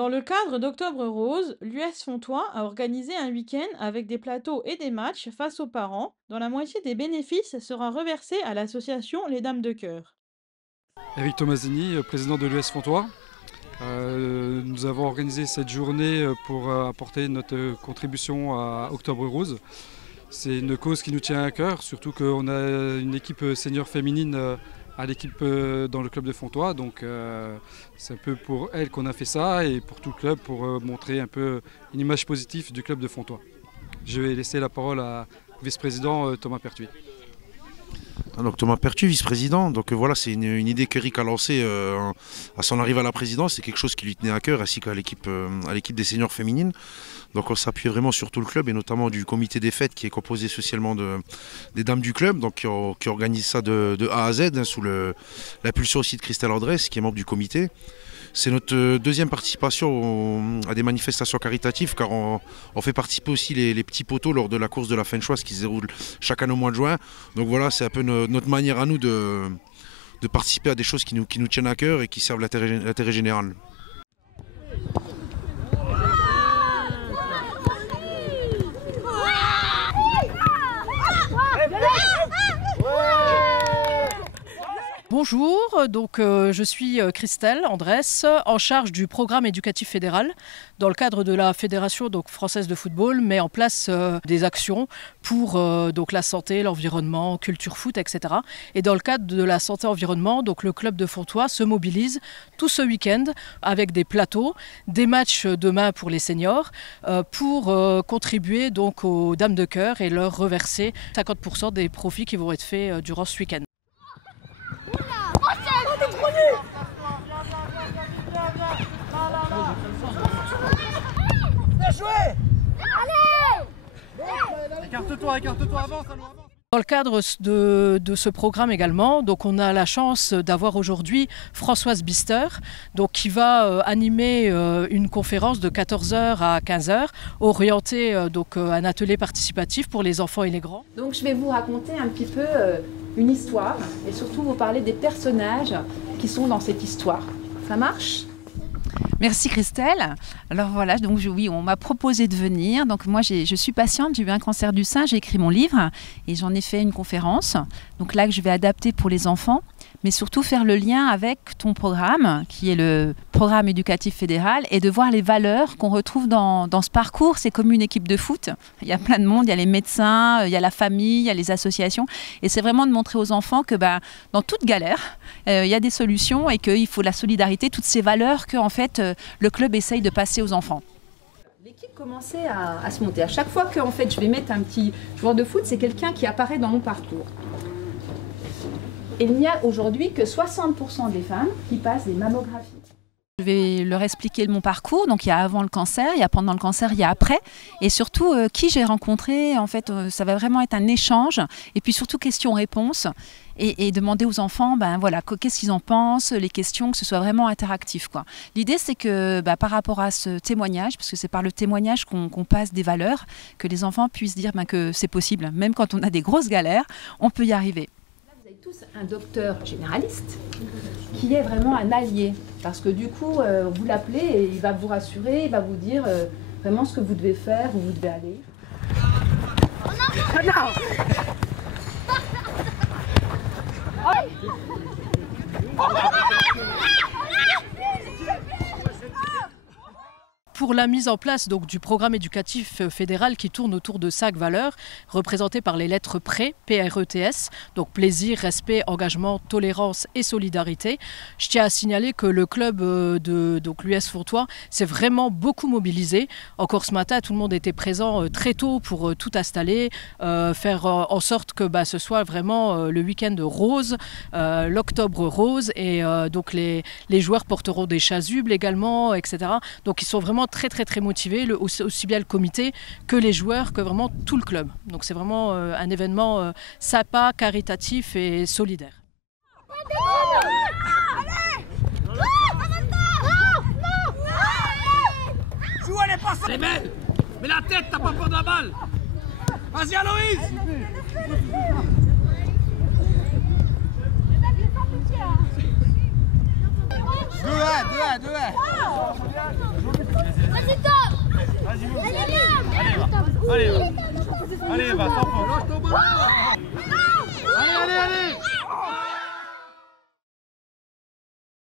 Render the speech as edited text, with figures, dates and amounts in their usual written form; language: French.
Dans le cadre d'Octobre Rose, l'US Fontois a organisé un week-end avec des plateaux et des matchs face aux parents, dont la moitié des bénéfices sera reversée à l'association Les Dames de Cœur. Eric Tomasini, président de l'US Fontois. Nous avons organisé cette journée pour apporter notre contribution à Octobre Rose. C'est une cause qui nous tient à cœur, surtout qu'on a une équipe senior féminine à l'équipe dans le club de Fontois. Donc c'est un peu pour elle qu'on a fait ça et pour tout le club pour montrer un peu une image positive du club de Fontois. Je vais laisser la parole à vice-président Thomas Pertuis. Donc Thomas Pertuis, vice-président. Donc voilà, c'est une idée qu'Eric a lancée à son arrivée à la présidence. C'est quelque chose qui lui tenait à cœur, ainsi qu'à l'équipe des seniors féminines. Donc on s'appuie vraiment sur tout le club et notamment du comité des fêtes qui est composé socialement des dames du club, donc qui organise ça de A à Z, hein, sous l'impulsion aussi de Christelle Andrès, qui est membre du comité. C'est notre deuxième participation à des manifestations caritatives, car on fait participer aussi les petits poteaux lors de la course de la Fenchoise qui se déroule chaque année au mois de juin. Donc voilà, c'est un peu notre manière à nous de participer à des choses qui nous tiennent à cœur et qui servent l'intérêt général. Bonjour, donc je suis Christelle Andrès, en charge du programme éducatif fédéral. Dans le cadre de la Fédération française de football, met en place des actions pour donc la santé, l'environnement, culture foot, etc. Et dans le cadre de la santé-environnement, donc le club de Fontois se mobilise tout ce week-end avec des plateaux, des matchs demain pour les seniors, pour contribuer donc aux dames de cœur et leur reverser 50% des profits qui vont être faits durant ce week-end. Bien joué! Allez! Écarte-toi, avance, avance! Dans le cadre de ce programme également, donc on a la chance d'avoir aujourd'hui Françoise Bister, donc qui va animer une conférence de 14h à 15h, orientée donc un atelier participatif pour les enfants et les grands. Donc je vais vous raconter un petit peu une histoire et surtout vous parler des personnages qui sont dans cette histoire. Ça marche ? Merci Christelle. Alors voilà, donc oui, on m'a proposé de venir. Donc moi, je suis patiente, j'ai eu un cancer du sein, j'ai écrit mon livre et j'en ai fait une conférence. Donc là, que je vais adapter pour les enfants, mais surtout faire le lien avec ton programme, qui est le programme éducatif fédéral, et de voir les valeurs qu'on retrouve dans ce parcours. C'est comme une équipe de foot. Il y a plein de monde, il y a les médecins, il y a la famille, il y a les associations. Et c'est vraiment de montrer aux enfants que dans toute galère, il y a des solutions et qu'il faut la solidarité, toutes ces valeurs que en fait, le club essaye de passer aux enfants. L'équipe commençait à se monter. À chaque fois que en fait, je vais mettre un petit joueur de foot, c'est quelqu'un qui apparaît dans mon parcours. Et il n'y a aujourd'hui que 60% des femmes qui passent des mammographies. Je vais leur expliquer mon parcours. Donc il y a avant le cancer, il y a pendant le cancer, il y a après. Et surtout, qui j'ai rencontré. En fait, ça va vraiment être un échange. Et puis surtout, questions-réponses. Et demander aux enfants, voilà, qu'est-ce qu'ils en pensent, les questions, que ce soit vraiment interactif, quoi. L'idée, c'est que par rapport à ce témoignage, parce que c'est par le témoignage qu'on passe des valeurs, que les enfants puissent dire que c'est possible. Même quand on a des grosses galères, on peut y arriver. Vous avez tous un docteur généraliste qui est vraiment un allié. Parce que du coup, vous l'appelez et il va vous rassurer, il va vous dire vraiment ce que vous devez faire, où vous devez aller. Oh non! Pour la mise en place donc, du programme éducatif fédéral qui tourne autour de 5 valeurs, représentées par les lettres PRES, P-R-E-T-S, donc plaisir, respect, engagement, tolérance et solidarité. Je tiens à signaler que le club de l'US Fontois s'est vraiment beaucoup mobilisé. Encore ce matin, tout le monde était présent très tôt pour tout installer, faire en sorte que ce soit vraiment le week-end rose, l'octobre rose, et donc les joueurs porteront des chasubles également, etc. Donc ils sont vraiment très motivés, aussi bien le comité que les joueurs, que vraiment tout le club. Donc c'est vraiment un événement sympa, caritatif et solidaire. Joue, elle est passée! C'est belle! Mais la tête, t'as pas peur de la balle! Vas-y Aloïs! 2-1, 2-1, 2-1! Allez, va. Allez, va, sans faute. Allez, allez, allez.